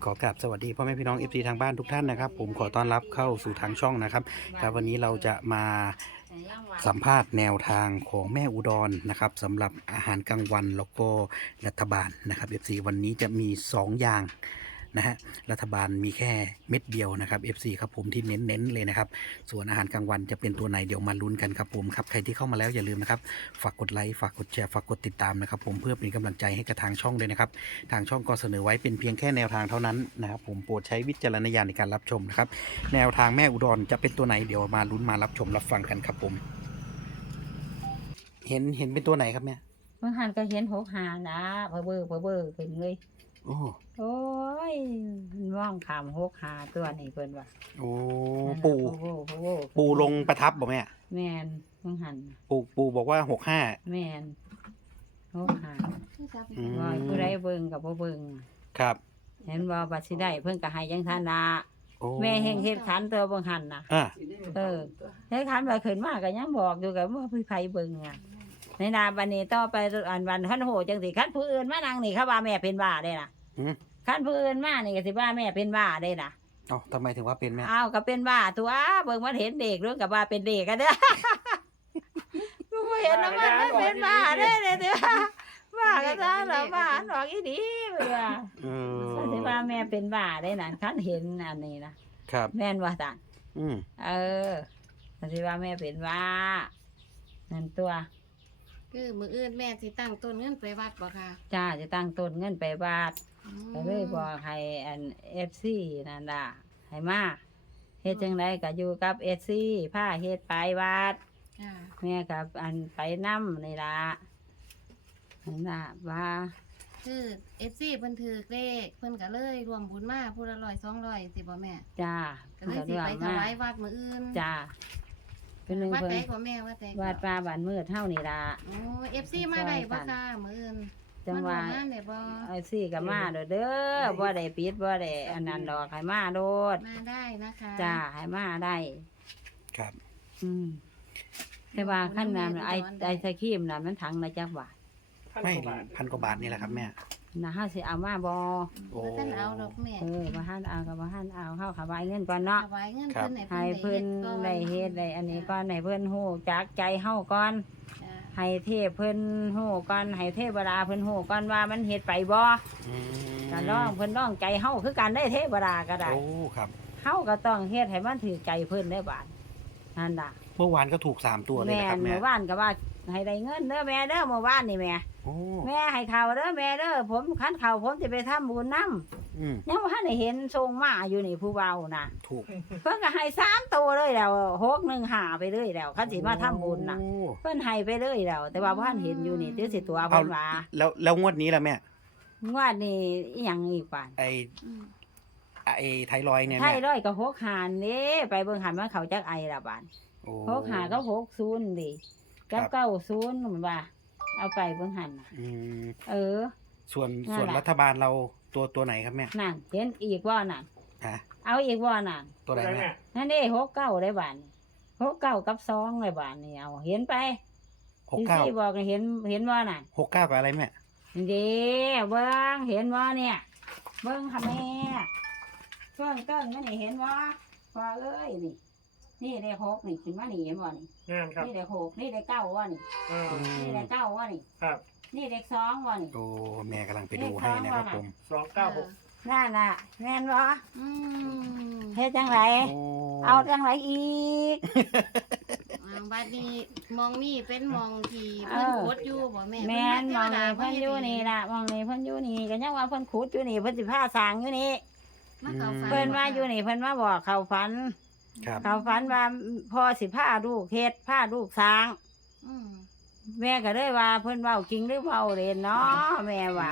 ขอกราบสวัสดีพ่อแม่พี่น้อง FC ทางบ้านทุกท่านนะครับผมขอต้อนรับเข้าสู่ทางช่องนะครับครับวันนี้เราจะมาสัมภาษณ์แนวทางของแม่อุดรนะครับสำหรับอาหารกลางวันแล้วก็รัฐบาลนะครับ FC วันนี้จะมี2อย่างนะฮะรัฐบาลมีแค่เม็ดเดียวนะครับ FC ครับผมที่เน้นๆเลยนะครับส่วนอาหารกลางวันจะเป็นตัวไหนเดี๋ยวมาลุ้นกันครับผมครับใครที่เข้ามาแล้วอย่าลืมนะครับฝากกดไลค์ฝากกดแชร์ฝากกดติดตามนะครับผมเพื่อเป็นกำลังใจให้กับทางช่องด้วยนะครับทางช่องก็เสนอไว้เป็นเพียงแค่แนวทางเท่านั้นนะครับผมโปรดใช้วิจารณญาณในการรับชมนะครับแนวทางแม่อุดรจะเป็นตัวไหนเดี๋ยวมาลุ้นมารับชมรับฟังกันครับผมเห็นเป็นตัวไหนครับเนี่ยเมื่อหันก็เห็น6 5นะเพ้อขึ้นเลยโอ้โอ้ยมันว่องขาม6 5ตัวนี่เพิ่นว่าโอ้นั่นน่ะปู่โอ้ลงประทับบอกแม่แม่นเมื่อหันปู่บอกว่า65 แม่น6 5ว่าผู้ใดเบิ่งก็บ่เบิ่งครับเห็นว่าบัดสิได้เพิ่นก็ให้จังซั่นน่ะโอ้แม่เฮงเฮ็ดขันตัวเบิ่งหันน่ะอ่ะเฮ็ดขันว่าขึ้นมาก็ยังบอกอยู่ก็บ่มีไผเบิ่งอ่ะในนาบัดนี้ต่อไปอันวันคันโหจังสิคันผู้อื่นมานั่งนี่เขาว่าแม่เป็นบ้าได้น่ะอืมคันผู้อื่นมานี่ก็สิว่าแม่เป็นบ้าได้น่ะเอ้าทำไมถึงว่าเป็นแม่อ้าวก็เป็นบ้าตัวเบิ่งมันเห็นเด็กเรื่องกับว่าเป็นเด็กกันเด้อ กูบ่เห็นแล้วมันไม่เป็นบ้าเด้อเด้อบ้ากันซะแล้วบ้าหนอกอีดีเบิ่งว่าเออก็สิว่าแม่เป็นบ้าได้นั่นคันเห็นอันนี้นะครับ แม่นว่าซั่นอืมก็สิว่าแม่เป็นบ้านั่นตัวคือมืออื่นแม่สิตั้งต้นเงินไปวัดบ่ค่ะจ้าจะตั้งต้นเงินไปบาทอืมก็เลยบอกให้อัน FC นั่นล่ะให้มาเฮ็ดจังไดก็อยู่กับ FC พาเฮ็ดไปวัดค่ะแม่กับอันไปน้ำนี่ละนั่นล่ะว่าคือ FC เพิ่นถือเลขเพิ่นก็เลยรวมบุญมาผู้ละ100 200สิบ่แม่จ้าก็เลยสิไปถวายวัดมื้ออื่นจ้าเป็นหนึ่งวัดเพิ่นใดก็แม่วัดใดก็วาดปลาบานมืดเท่านี่ละโอ้ FC มาได้บ่ค่ะมื้ออื่นจังว่ามาร่วมงานได้บ่ไอ้ซี่กับมาเด้อบ่ได้ปิดบ่ได้อันนั้นดอกให้มาโดดมาได้นะคะจ้าให้มาได้ครับอืมแต่ว่าขั้นนั้นไอ้สครีมน่ะมันถังละจักบาทไม่1,000 กว่าบาทนี่แหละครับแม่นะเฮาสิเอามาบ่โอ้บ่ทันเอาดอกแม่บ่ทันเอาก็บ่ทันเอาเฮาขบายเงินก่อนเนาะถวายเงินครับเพิ่นให้เพิ่นได้เฮ็ดได้อันนี้ก่อนให้เพิ่นฮู้จักใจเฮาก่อนจ้ะให้เทพเพิ่นฮู้ก่อนให้เทวดาเพิ่นฮู้ก่อนว่ามันเฮ็ดไปบ่อืมก็ร้องเพิ่นร้องใจเฮาคือกันได้เทวดาก็ได้โอ้ครับเฮาก็ต้องเฮ็ดให้มันถูกใจเพิ่นได้บาดนั่นล่ะเมื่อวานก็ถูก3ตัวเลยแม่นะครับแม่เมื่อวานก็ว่าให้ได้เงินเด้อแม่เด้อเมื่อวานนี่แม่โอ้แม่ให้ข้าวเด้อแม่เด้อผมคันข้าวผมสิไปทำบุญนํอืมยังบ่ทันได้เห็นทรงมาอยู่นี่ผู้เว้าน่ะถูกเพิ่นก็ให้3ตัวเลยแล้ว615ไปเลยแล้วคันสิมาทำบุญน่ะโอ้เพิ่นให้ไปเลยแล้วแต่ว่าบ่ทันเห็นอยู่นี่เดี๋ยวสิตัวเพิ่นว่าแล้วงวดนี้ล่ะแม่งวดนี้อีหยังอีกปานไออืมไอไทรอยด์เนี่ยไทแม่ยร้อยก็6หานเด้ไปเบิ่งหันว่าเขาจักไอละบาดโอ้ 6หาก็60ดิกับ90มันว่า เอาไปเบิ่งหันน่ะอืมเออส่วนนั่นแหละส่วนรัฐบาลเราตัวไหนครับแม่นั่นเห็นอีกบ่นั่นฮะเอาอีกบ่นั่นตัวไหนแม่นั่นเด้69ได้บาดนี้69กับ2ได้บาดนี้เอาเห็นไปที่สิบอกให้เห็นบ่นั่น 69กับอะไรแม่เด้เบิ่งเห็นบ่เนี่ย เบิ่งค่ะแม่เบิ่งเติ้งมันนี่เห็นบ่พ่อเอ้ยนี่ นี่ได้6นี่ขึ้นมานี่เห็นบ่นี่งานครับนี่ได้6นี่ได้9ว่นี่ นี่ได้9ว่นี่ครับนี่ได้2ว่นี่โอ้แม่กำลังไปดูให้นะครับผม 296 นั่นน่ะแม่นบ่อืมเฮ็ดจังไดโอ้เอาจังไดอีกบัดนี้มองนี่เป็นมองที่เพิ่นโคตรอยู่บ่แม่แม่นมองนี่เพิ่นอยู่นี่ล่ะมองนี่เพิ่นอยู่นี่ก็ยังว่าเพิ่นขุดอยู่นี่เพิ่นสิพาสร้างอยู่นี่มาเข้าฝันเพิ่นว่าอยู่นี่เพิ่นมาบอกเข้าฝันครับเขาฝันว่าพ่อสิพาลูกเฮ็ดพาลูกสร้างอืมแม่ก็เลยว่าเพิ่นเว้าจริงหรือเว้าเล่นเนาะแม่ว่า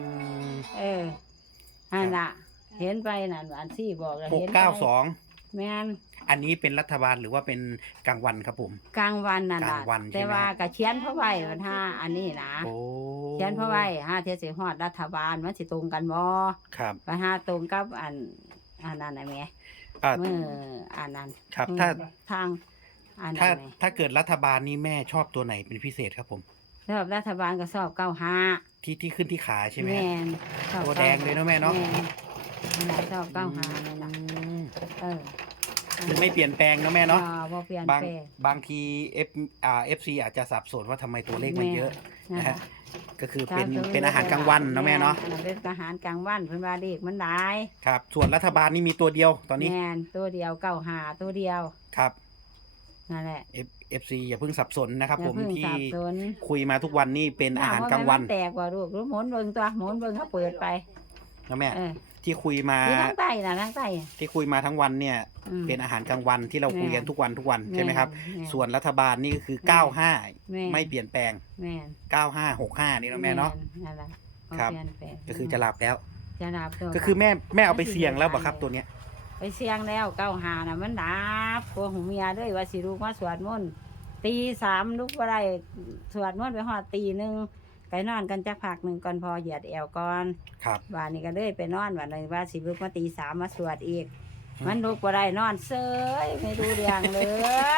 นั่นล่ะ เห็นไปนั่นอันที่บอกแล้วเห็นไป 692 แม่นอันนี้เป็นรัฐบาลหรือว่าเป็นกลางวันครับผมกลางวันนั่นล่ะกลางวันใช่ไหมแต่ว่าก็เขียนเพราะไว้ว่าถ้าอันนี้นะโอ้เขียนเพราะไว้ถ้าเที่ยสิฮอดรัฐบาลมันสิตรงกันบ่ครับว่าถ้าตรงกับอันนั้นน่ะแม่อ่ามื้ออันนั้นครับถ้าทางอันนั้ถ้านแม่ถ้าเกิดรัฐบาลนี่แม่ชอบตัวไหนเป็นพิเศษครับผมสำหรับรัฐบาลก็สอบ95 ที่ขึ้นที่ขาใช่ไหมแม่นสอบตัวแดงเลยเนาะแม่เนาะแม่นนั่นแหละชอบเก้าหานั่นแหละเออคือไม่เปลี่ยนแปลงเนาะแม่เนาะบ่เปลี่ยนบางแปลงบางทีFC อาจจะสับสนว่าทำไมตัวเลขมันเยอะนั่นนะแหฮะละก็คือเป็นอาหารกลางวันเนาะแม่เนาะอันนั้นเป็นอาหารกลางวันเพิ่นว่าเด็กมันหลายครับส่วนรัฐบาลนี่มีตัวเดียวตอนนี้แม่นตัวเดียวเก้าหาตัวเดียวครับนั่นแหละ FC อย่าเพิ่งสับสนนะครับอย่าผมเพิ่งที่สับสนคุยมาทุกวันนี่เป็นอาหารกลางวันแตกว่าลูกรู้หมุนเบิ่งตัวหมุนเบิ่งเขาเปิดไปนะแม่เออที่คุยมาที่ทั้งใต้น่ะทั้งใต้ที่คุยมาทั้งวันเนี่ยอืมเป็นอาหารกลางวันที่เราคุยกันทุกวันใช่ไหมครับแม่นส่วนรัฐบาลนี่ก็คือแม่ 95 ไม่เปลี่ยนแปลงแม่น 95 65 นี่เนาะแม่เนาะนั่นแหละครับเปลี่ยนแปลงก็คือจะหลับแล้วจะนับตัวก็คือแม่เอาไปเสี่ยงแล้วบ่ครับตัวเนี้ยไปเสี่ยงแล้วเก้าหาน่ะมันดับกลัวหูเมียด้วยว่าสิลูกมาสวดมนต์ตีสามลูกบ่ได้สวดมนต์ไปฮอดตีหนึ่งไปนอนกันจักพักหนึ่งก่อนพอเหยียดแอวก่อนครับวันนี้ก็เลยไปนอนวันนี้ว่าสิลูกมาตีสามมาสวดอีก มันลูกบ่ได้นอนเซยไม่ดูเรื่องเลย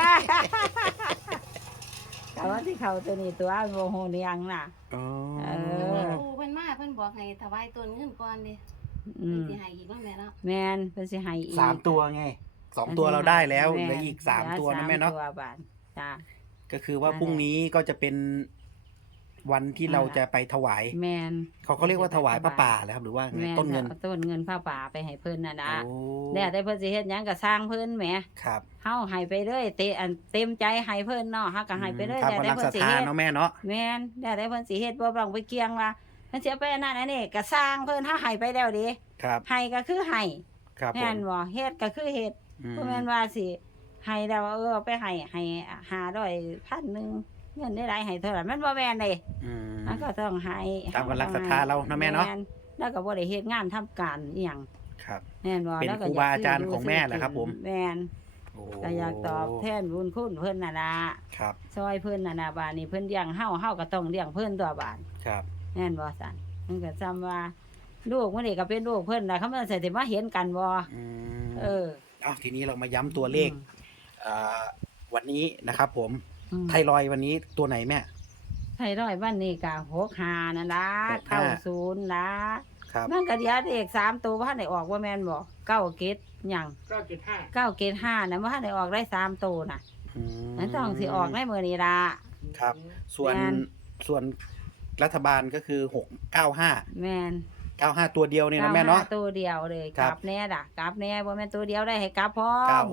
แต่ว่าที่เขาตัวนี้ตัวโมโหเรียงน่ะอ๋อเอปูเพิ่นมาเพิ่นบอกให้ถวายต้นเงินก่อนเด้อืเพิ่นมสิให้อีกเนาะแม่เนาะแม่นเพิ่นสิให้อีก 3 ตัวไง 2 ตัวเราได้แล้วเหม่ลืออีก 3 ตัวนะแม่เนาะหลือ3ตัวบาทจ้าก็คือว่านั่นแหละพรุ่งนี้ก็จะเป็นวันที่เราจะไปถวายแม่นเขาเรียกว่าถวายพระป่าแล้วครับหรือว่าไงแม่ต้นเงินอาต้นเงินผ้าป่าไปให้เพิ่นน่ะนะโอ้แล้วแต่เพิ่นสิเฮ็ดหยังก็สร้างเพิ่นแหมครับเฮาให้ไปเลยเต็มใจให้เพิ่นเนาะเฮาก็ให้ไปเลยตามแล้วแต่กำลังศเพิ่รันทสิธาเฮ็ดเนาะแม่เนาะแม่นแล้วแต่เพิ่นสิเฮ็ดบ่ต้องไปเกี่ยงว่าเพิ่นสิเอาไปอันนั้นอันนี้ก็สร้างเพิ่นเฮาให้ไปแล้วเด้ครับให้ก็คือให้ครับผแม่มนบ่เฮ็ดก็คือเฮ็ดอืมบ่แม่นว่าสิให้แล้วเอาไปให้500 1,000นึงเงินได้หลายให้เท่านั้นมันบ่แม่นเด้อืมมันก็ต้องให้ตามกำลังศรัทธาเรานะแม่เนาะแล้วก็บ่ได้เฮ็ดงานทำการอีหยังครับแม่นบ่เป็นแล้วก็ครูบาอาจารย์ของแม่เหรอครับผมแม่นโอ้ก็อยากตอบแทนบุญคุณเพิ่นน่ะล่ะครับซอยเพิ่นน่ะนะบาดนี้เพิ่นเลี้ยงเฮาก็ต้องเลี้ยงเพิ่นตัวบาดครับแม่นบ่ซั่นมันก็จำว่าลูกมันนี่ก็เป็นลูกเพิ่นน่ะเขามันใส่สิมาเห็นกันบ่อืมเออเอาทีนี้เรามาย้ำตัวเลขอ่าวันนี้นะครับผมอืมไทรอยด์วันนี้ตัวไหนแม่ไทยร้อยบ้านนี่ก็65นั่นล่ะ 65 90ล่ะครับมันก็เดี๋ยวเลข3ตัวบ่ทันได้ออกว่าแม่นบ่9เกตหยัง 975 9เกต5น่ะบ่ทันได้ออกได้3ตัวน่ะอืมมันต้องสิออกในมื้อนี้ล่ะครับ ส่วนแม่นส่วนรัฐบาลก็คือ695 แม่น 95ตัวเดียวเนี่ยนะแม่เนาะ 95ตัวเดียวเลยคกรับลับแน่ด่ะกลับแน่บ่แม่นตัวเดียวได้ให้กลับพร้อ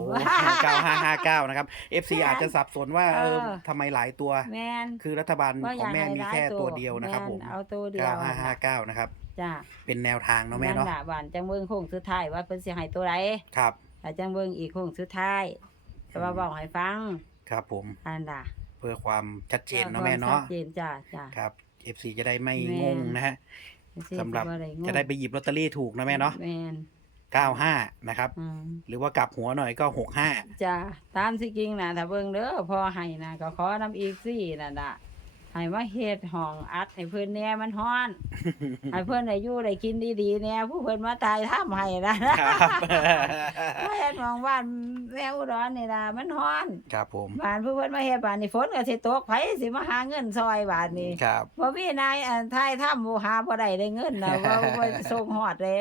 9559นะครับ FC แม่นอาจจะสับสนว่าเออทำไมหลายตัวแม่นคือรัฐบาลว่าของแม่อยากให้มีหลายแค่ตัวเดียวนะครับแม่ผมเอาตัวเดียว 9559นะครับจ้าเป็นแนวทางเนาะแม่เนาะล่ะบ้านจังเบิ่งโค้งสุดท้ายว่าเพิ่นสิให้ตัวใดครับถ้าจังเบิ่งอีกโค้งสุดท้ายแต่ว่าเว้าให้ฟังครับผมอันน่ะเพื่อความชัดเจนเนาะแม่เนาะชัดเจนจ้าจ้าครับ FC จะได้ไม่แม่งงนะฮะสิสำหรับบ่งงจะได้ไปหยิบลอตเตอรี่ถูกนะแม่เนาะแม่น 95นะครับอืมหรือว่ากลับหัวหน่อยก็65 จ้าตามสิจริงน่ะถ้าเบิ่งเด้อพอให้น่ะก็ขอนำอีกสินั่นน่ะให้มาเฮ็ดห้องอัดให้เพิ่นแหน่มันฮ้อน ให้เพิ่นได้อยู่ได้กินดีๆแหน่ผู้เพิ่นมาตายทำให้นะครับ มาเฮ็ดหมองบ้านแม่อุดรนี่ล่ะมันฮ้อนครับผมบ้านผู้เพิ่นมาเฮ็ดบ้านนี่ฝนก็สิตกไผสิมาหาเงินซอยบ้านนี้ครับบ่มีนายทายทำบ่หาบ่ได้เงินน่ะบ่ส่งฮอดเด้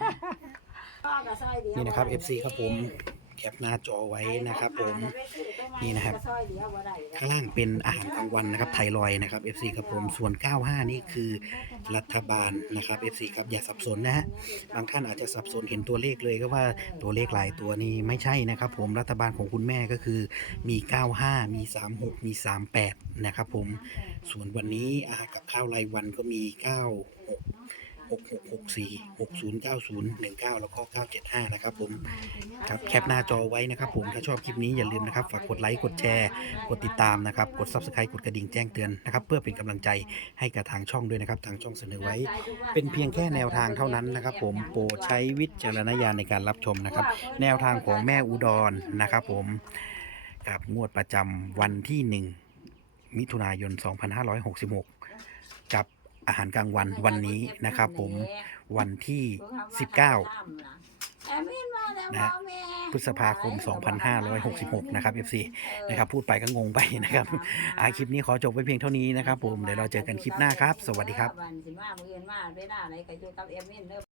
นี่นะครับ FC ครับผมแคปหน้าจอไว้นะครับผมนี่นะครับข้างล่างเป็นอาหารกลางวันนะครับไทรอยด์นะครับ FC ครับผมส่วน 95 นี่คือรัฐบาลนะครับ FC ครับอย่าสับสนนะฮะบางท่านอาจจะสับสนเห็นตัวเลขเลยก็ว่าตัวเลขหลายตัวนี่ไม่ใช่นะครับผมรัฐบาลของคุณแม่ก็คือมี 95 มี 36 มี 38 นะครับผมส่วนวันนี้อาหารกับข้าวรายวันก็มี 96 6664 6090 19แล้วก็975นะครับผมครับแคปหน้าจอไว้นะครับผมถ้าชอบคลิปนี้อย่าลืมนะครับฝากกดไลค์กดแชร์กดติดตามนะครับกด Subscribe กดกระดิ่งแจ้งเตือนนะครับเพื่อเป็นกำลังใจให้กับทางช่องด้วยนะครับทางช่องเสนอไว้ เป็นเพียงแค่แนวทางเท่านั้นนะครับผมโปรดใช้วิจารณญาณในการรับชมนะครับแนวทางของแม่อุดรนะครับผมกับงวดประจำวันที่ 1 มิถุนายน 2566 กับอาหารกลางวันวันนี้นะครับผมวันที่ 19 นะฮะ พฤษภาคม 2566 นะครับ FC นะครับพูดไปก็งงไปนะครับคลิปนี้ขอจบไว้เพียงเท่านี้นะครับผมเดี๋ยวเราเจอกันคลิปหน้าครับ สวัสดีครับ